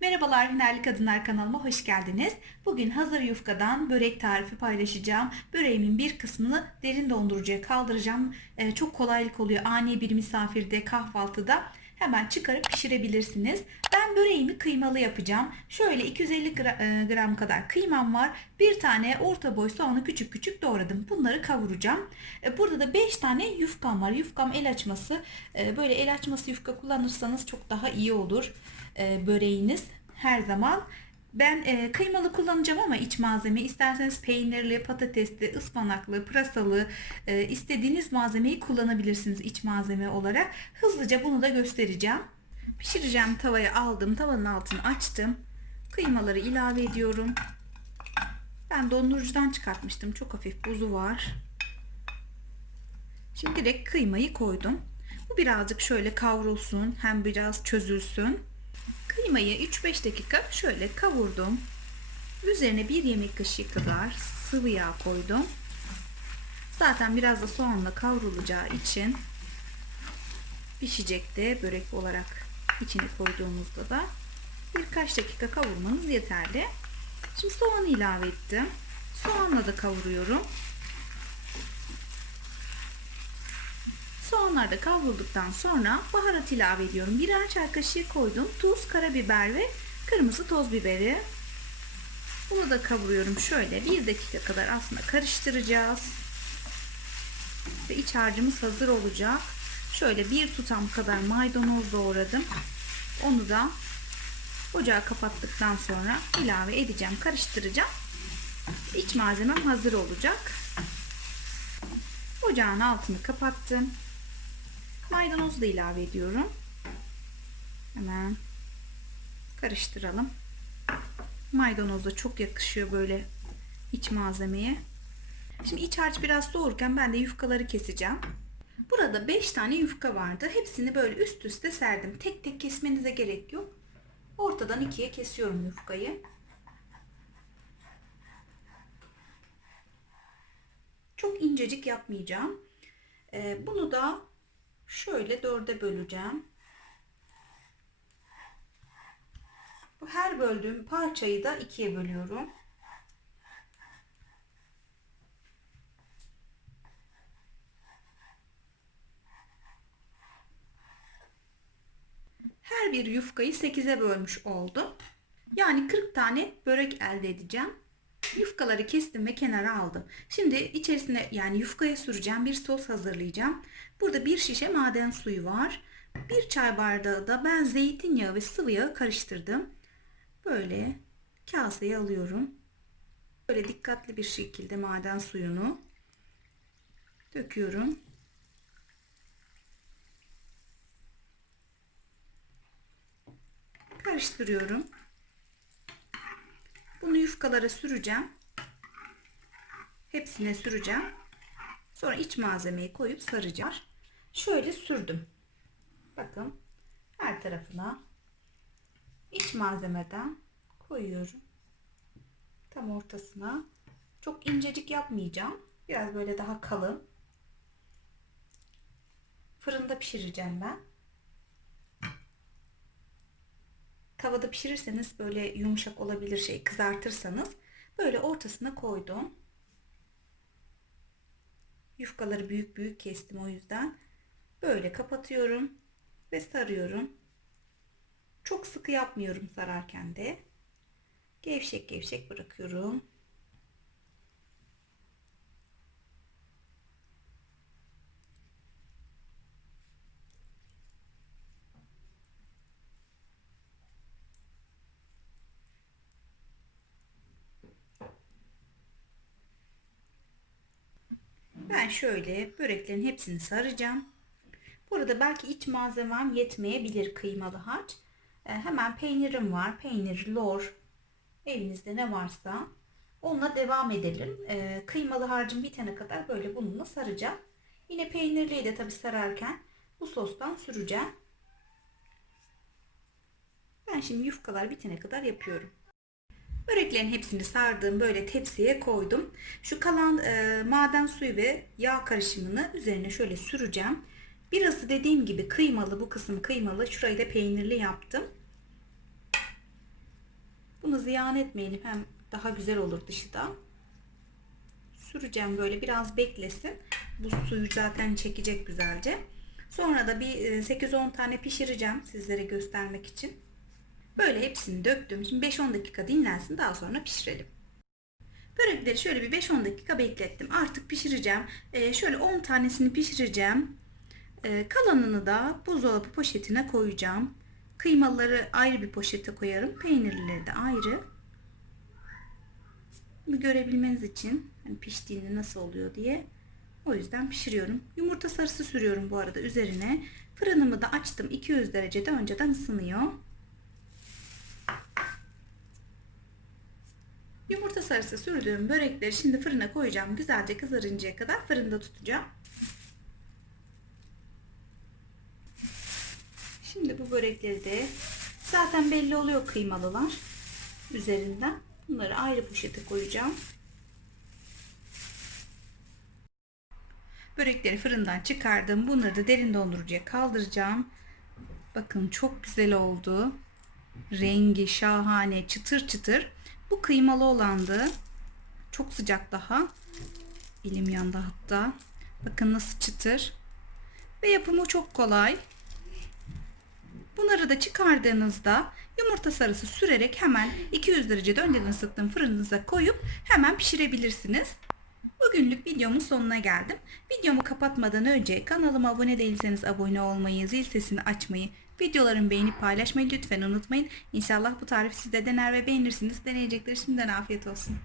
Merhabalar Hünerli Kadınlar kanalıma hoş geldiniz. Bugün hazır yufkadan börek tarifi paylaşacağım. Böreğimin bir kısmını derin dondurucuya kaldıracağım. Ee, çok kolaylık oluyor. Ani bir misafirde, kahvaltıda hemen çıkarıp pişirebilirsiniz. Ben böreğimi kıymalı yapacağım. Şöyle 250 gra- e, gram kadar kıymam var. Bir tane orta boy soğanı küçük küçük doğradım. Bunları kavuracağım. E, Burada da 5 tane yufkam var. Yufkam el açması. E, Böyle el açması yufka kullanırsanız çok daha iyi olur böreğiniz her zaman. Ben kıymalı kullanacağım ama iç malzeme isterseniz peynirli, patatesli, ıspanaklı, pırasalı istediğiniz malzemeyi kullanabilirsiniz iç malzeme olarak. Hızlıca bunu da göstereceğim. Pişireceğim tavaya aldım. Tavanın altını açtım. Kıymaları ilave ediyorum. Ben dondurucudan çıkartmıştım. Çok hafif buzu var. Şimdi direkt kıymayı koydum. Bu birazcık şöyle kavrulsun. Hem biraz çözülsün. Kıymayı 3-5 dakika şöyle kavurdum. Üzerine bir yemek kaşığı kadar sıvı yağ koydum. Zaten biraz da soğanla kavrulacağı için pişecek de börek olarak içine koyduğumuzda da birkaç dakika kavurmanız yeterli. Şimdi soğanı ilave ettim. Soğanla da kavuruyorum. Soğanlar da kavrulduktan sonra baharat ilave ediyorum. Birer çay kaşığı koydum. Tuz, karabiber ve kırmızı toz biberi. Bunu da kavuruyorum şöyle. Bir dakika kadar aslında karıştıracağız. Ve iç harcımız hazır olacak. Şöyle bir tutam kadar maydanoz doğradım. Onu da ocağı kapattıktan sonra ilave edeceğim. Karıştıracağım. İç malzemem hazır olacak. Ocağın altını kapattım. Maydanozu da ilave ediyorum. Hemen karıştıralım. Maydanoz da çok yakışıyor böyle iç malzemeye. Şimdi iç harç biraz soğurken ben de yufkaları keseceğim. Burada 5 tane yufka vardı. Hepsini böyle üst üste serdim. Tek tek kesmenize gerek yok. Ortadan ikiye kesiyorum yufkayı. Çok incecik yapmayacağım. Ee, bunu da şöyle dörde böleceğim. Bu her böldüğüm parçayı da ikiye bölüyorum. Bir yufkayı 8'e bölmüş oldum. Yani 40 tane börek elde edeceğim. Yufkaları kestim ve kenara aldım. Şimdi içerisine yani yufkaya süreceğim bir sos hazırlayacağım. Burada bir şişe maden suyu var. Bir çay bardağı da ben zeytinyağı ve sıvı yağı karıştırdım. Böyle kaseye alıyorum. Böyle dikkatli bir şekilde maden suyunu döküyorum. Karıştırıyorum. Bunu yufkalara süreceğim. Hepsine süreceğim. Sonra iç malzemeyi koyup saracağım. Şöyle sürdüm. Bakın her tarafına iç malzemeden koyuyorum. Tam ortasına. Çok incecik yapmayacağım. Biraz böyle daha kalın. Fırında pişireceğim ben. Tavada pişirirseniz böyle yumuşak olabilir şey kızartırsanız böyle ortasına koydum. Yufkaları büyük büyük kestim o yüzden. Böyle kapatıyorum ve sarıyorum. Çok sıkı yapmıyorum sararken de. Gevşek gevşek bırakıyorum. Ben şöyle böreklerin hepsini saracağım. Burada belki iç malzemem yetmeyebilir kıymalı harç. E, hemen peynirim var. Peynir, lor, evinizde ne varsa onunla devam edelim. E, kıymalı harcım bitene kadar böyle bununla saracağım. Yine peynirliyi de tabi sararken bu sostan süreceğim. Ben şimdi yufkalar bitene kadar yapıyorum. Böreklerin hepsini sardım böyle tepsiye koydum. Şu kalan e, maden suyu ve yağ karışımını üzerine şöyle süreceğim. Birası dediğim gibi kıymalı bu kısım kıymalı. Şurayı da peynirli yaptım. Fırını ziyan etmeyelim. Hem daha güzel olur dışı da. Süreceğim böyle biraz beklesin. Bu suyu zaten çekecek güzelce. Sonra da bir e, 8-10 tane pişireceğim sizlere göstermek için. Böyle hepsini döktüm. Şimdi 5-10 dakika dinlensin daha sonra pişirelim. Börekleri şöyle bir 5-10 dakika beklettim. Artık pişireceğim. Ee, şöyle 10 tanesini pişireceğim. Ee, kalanını da buzdolabı poşetine koyacağım. Kıymaları ayrı bir poşete koyarım. Peynirlileri de ayrı. Bir görebilmeniz için hani piştiğinde nasıl oluyor diye. O yüzden pişiriyorum. Yumurta sarısı sürüyorum bu arada üzerine. Fırınımı da açtım. 200 derecede önceden ısınıyor. Yumurta sarısı sürdüğüm börekleri şimdi fırına koyacağım. Güzelce kızarıncaya kadar fırında tutacağım. Şimdi bu börekleri de zaten belli oluyor kıymalılar üzerinden. Bunları ayrı poşete koyacağım. Börekleri fırından çıkardım. Bunları da derin dondurucuya kaldıracağım. Bakın çok güzel oldu. Rengi şahane, çıtır çıtır. Bu kıymalı olandı. Çok sıcak daha. Elim yandı hatta. Bakın nasıl çıtır. Ve yapımı çok kolay. Bunları da çıkardığınızda yumurta sarısı sürerek hemen 200 derecede önceden ısıttığım fırınınıza koyup hemen pişirebilirsiniz. Bugünlük videomun sonuna geldim. Videomu kapatmadan önce kanalıma abone değilseniz abone olmayı, zil sesini açmayı, videolarımı beğenip paylaşmayı lütfen unutmayın. İnşallah bu tarifi siz de dener ve beğenirsiniz. Deneyecekleri şimdiden afiyet olsun.